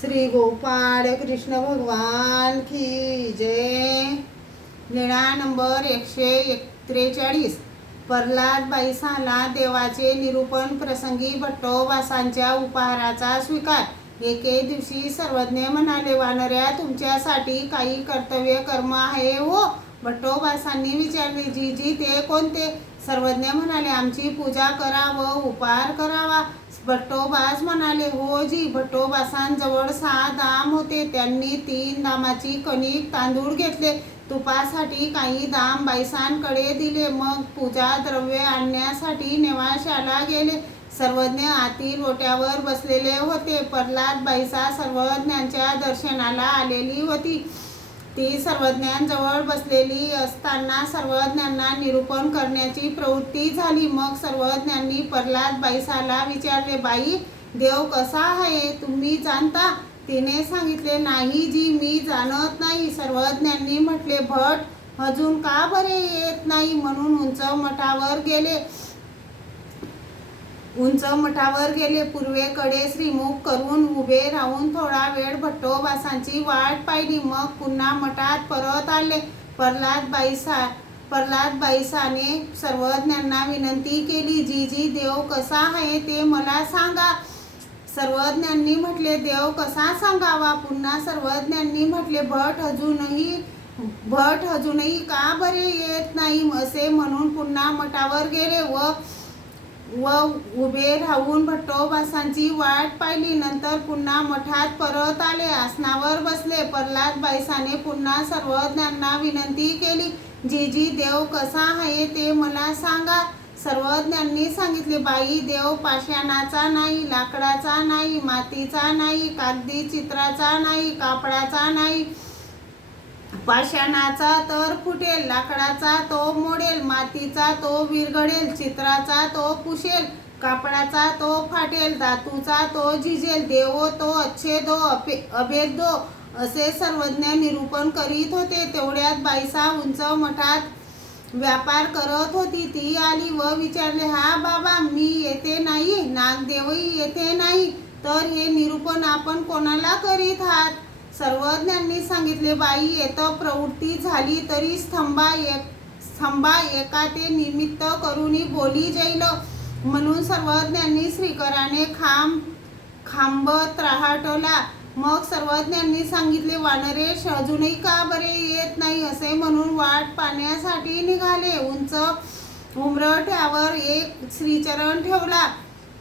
श्री गोपाळ कृष्ण भगवान की जय। लेणा नंबर 143। प्रल्हाद बाईसाला देवाचे निरूपण प्रसंगी भट्टोबासांच्या उपहाराचा स्वीकार। एके दिवशी सर्वज्ञ म्हणाले, वानऱ्या, तुमच्यासाठी काही कर्तव्य कर्म आहे हो? भट्टोबासांनी विचारले, जी ते कोणते? सर्वज्ञ म्हणाले, आमची पूजा करा व उपहार करावा। भट्टोबास म्हणाले, हो जी। भट्टोबासांजवळ 6 दाम होते। त्यांनी 3 दामाची कणिक तांदूळ घेतले, तुपासाठी काही दाम बाईसांकडे दिले, मग पूजा द्रव्य आणण्यासाठी नेवाशाला गेले। सर्वज्ञ आतील ओट्यावर बसलेले होते। प्रल्हाद बाईसा सर्वज्ञांच्या दर्शनाला आलेली होती। ती सर्वज्ञांजवळ बसलेली असताना सर्वज्ञांना निरूपण करण्याची प्रवृत्ती झाली। मग सर्वज्ञांनी प्रल्हाद बाईसाला विचारले, बाई, देव कसा आहे तुम्ही जाणता? तिने सांगितले, नाही जी, मी जाणत नाही। सर्वज्ञांनी म्हटले, भट अजून का बरे येत नाही? म्हणून उंच मठावर गेले। पूर्वेकडे श्रीमुख करून उभे राहून थोडा वेळ भट्टोबासांची वाट पाहिली, मग पुन्हा मठात परत आले। प्रल्हाद बाईसाने सर्वज्ञांना विनंती केली, जी देव कसा आहे ते मला सांगा। सर्वज्ञांनी म्हटले, देव कसा सांगावा? पुन्हा सर्वज्ञांनी म्हटले, भट अजूनही का बरे येत नाही? असे म्हणून पुन्हा मठावर गेले व उभे राहून भट्टोबासांची वाट पाहिली। नंतर पुन्हा मठात परत आले, आसनावर बसले। प्रल्हाद बाईसाने पुन्हा सर्वज्ञांना विनंती केली, जी देव कसा आहे ते मला सांगा। सर्वज्ञांनी सांगितले, बाई, देव पाषाणाचा नाही, लाकडाचा नाही, मातीचा नाही, कागदी चित्राचा नाही, कापडाचा नाही। पाषाणाचा तर फुटेल, लाकडाचा तो मोडेल, मातीचा तो विरघळेल, चित्राचा तो पुसेल, कापडाचा तो फाटेल, धातूचा तो झिजेल, देवो तो अच्छेदो अभेदो। असे सर्वज्ञ निरूपण करीत होते। तेवढ्यात बाईसा उंच मठात व्यापार करत होती। ती आली व विचारले, हा बाबा, मी येथे नाही, नागदेवही येथे नाही, तर हे निरूपण आपण कोणाला करीत आहात? सर्वज्ञांनी सांगितले, बाई, येतं प्रवृत्ती झाली तरी स्तंभा एका ते निमित्त करुनी बोली जैल। म्हणून सर्वज्ञांनी श्रीकराने खांब त्राटला। मग सर्वज्ञांनी सांगितले, वानरेश, अजूनही का बरे येत नाही? असे म्हणून वाट पाहण्यासाठी निघाले। उंच उंबरठ्यावर एक श्रीचरण ठेवला।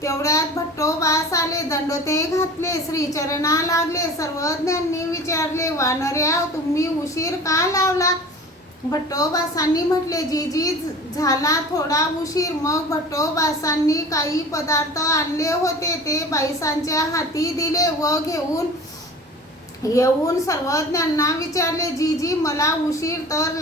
तेवढ्यात भट्टोबास आले, दंडोते घातले, श्रीचरणा लागले। सर्वज्ञांनी विचारले, वानऱ्या, तुम्ही उशीर का लावला? भट्टोबासांनी म्हटले, जी झाला थोडा उशीर। मग भट्टोबासांनी काही पदार्थ आणले होते, ते बाईसांच्या हाती दिले व घेऊन येऊन सर्वज्ञांना विचारले, जी मला उशीर तर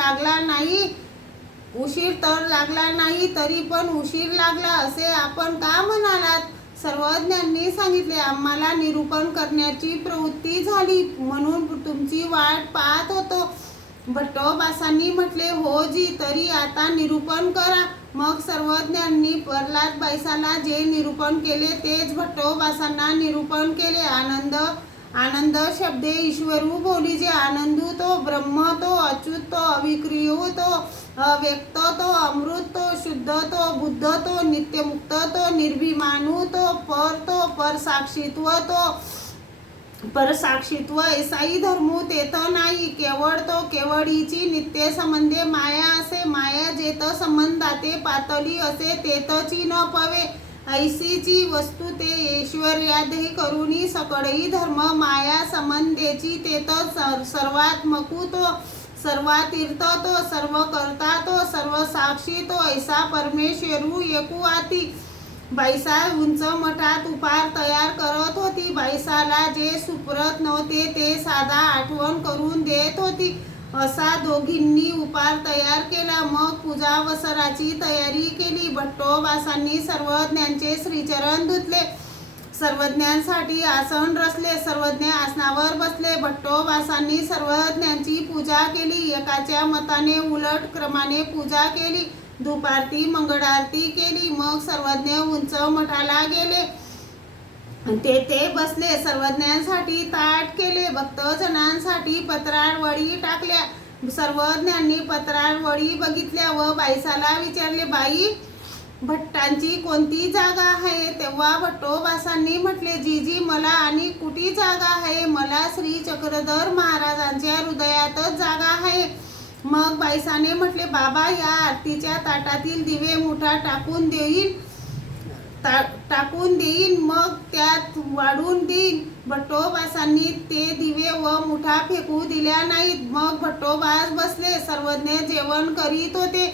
लागला नाही, तरी पण उशीर लागला असे आपण का म्हणालात? सर्वज्ञांनी सांगितले, आम्हाला निरूपण करण्याची प्रवृत्ती झाली, म्हणून तुमची वाट पाहत होतो। भट्टोबासांनी म्हटले, हो जी, तरी आता निरूपण करा। मग सर्वज्ञांनी प्रल्हाद बाईसाला जे निरूपण केले तेच भट्टोबासांना निरूपण केले। आनंद शब्दे ईश्वरू बोली, जे आनंदू तो ब्रह्म, तो अच्युत, तो अविक्रिय, तो अव्यक्त, तो अमृत, तो शुद्ध, तो बुद्ध, तो नित्यमुक्त, तो निर्भिमानू, तो परसाक्षित्व, परसाक्षित्व ऐसाई धर्मू तेथ नाही। केवळ तो केवळीची नित्य संबंधे माया असे, माया जेथ संबंधाते पातली असे, तेथची न पवे ऐसीची वस्तू ते ऐश्वर्यादही करुणी सकळही धर्म माया संबंधेची तेथ सर्वात्मकू, तो सर्वातीर्थ, तो सर्व करता, तो सर्व साक्षी, तो ऐसा परमेश्वरू एकू आती। बाईसा उंच मठात उपहार तयार करत होती। बाईसाला जे सुप्रत नव्हते ते साधा आठवण करून देत होती। असा दोघींनी उपहार तयार केला। मग पूजावसराची तयारी केली। भट्टोबासांनी सर्वज्ञांचे श्रीचरण धुतले, सर्वज्ञांसाठी आसन रचले, सर्वज्ञ आसनावर बसले। भट्टोबासांनी सर्वज्ञांची पूजा केली। एकाच्या मताने उलट क्रमाने पूजा केली, धूपारती मंगळारती केली। मग सर्वज्ञ उंच मठाला गेले। तेथे बसले, सर्वज्ञांसाठी ताट केले, भक्तजनांसाठी पत्रार वळी टाकल्या. सर्वज्ञांनी पत्रार वळी बघितल्या व बाईसाला विचारले, बाई, भट्टांची कोणती जागा आहे? तेव्हा भट्टोबासांनी म्हटले, जीजी, मला आणि कुठे जागा आहे? मला श्री चक्रधर महाराजांच्या हृदयातच जागा आहे. मग बाईसाने म्हटले, बाबा, या आरतीच्या ताटातील दिवे मुठा टाकून देईन, मग त्यात वाढून देईन. भट्टोबासांनी ते दिवे व मुठा फेकू दिल्या नाहीत. मग भट्टोबास बसले. सर्वज्ञ जेवण करीत होते.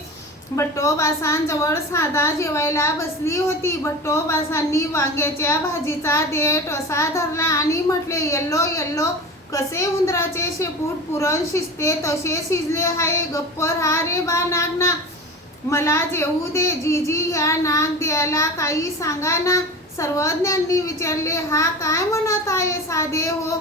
भट्टोबासांजवळ साधा जेवायला बसली होती. भट्टोबासांनी वांग्याच्या भाजीचा देठ असा धरला आणि म्हटले, येल्लो येल्लो, कसे उंदराचे शेपूट पुरण शिजते तसे शिजले आहे. गप्प राहा रे बा नागना, मला जेवू दे. जीजी, या नाग द्यायला काही सांगा ना. सर्वज्ञांनी विचारले, हा काय म्हणत आहे साधे हो?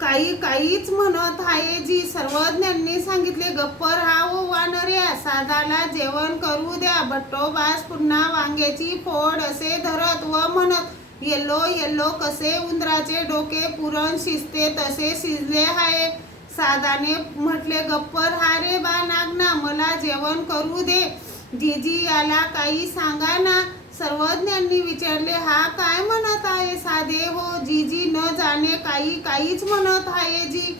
काहीच म्हणत आहे जी. सर्वज्ञांनी सांगितले, गप्प राहा हो वानऱ्या, साधाला जेवण करू द्या. भट्टोबास पुन्हा वांग्याची फोड असे धरत व म्हणत, येल्लो येल्लो, कसे उंदराचे डोके पुरण शिजते तसे शिजले आहे. साधाने म्हटले, गप्प राहा रे बा नागना, मला जेवण करू दे. जीजी, याला काही सांगा ना. सर्वज्ञांनी विचारले, हा काय म्हणत आहे साधे हो? जीजी, न जाणे काहीच म्हणत आहे जी,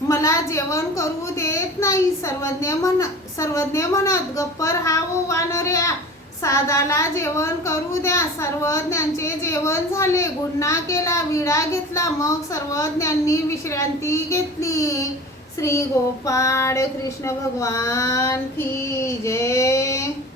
मला जेवण करू देत नाही. सर्वज्ञ म्हणत, गप्प राहा हो वानऱ्या, साधाला जेवण करू द्या. सर्वज्ञांचे जेवण झाले. गुन्हा केला, विडा घेतला. मग सर्वज्ञांनी विश्रांती घेतली. श्री गोपाळ कृष्ण भगवान की जय.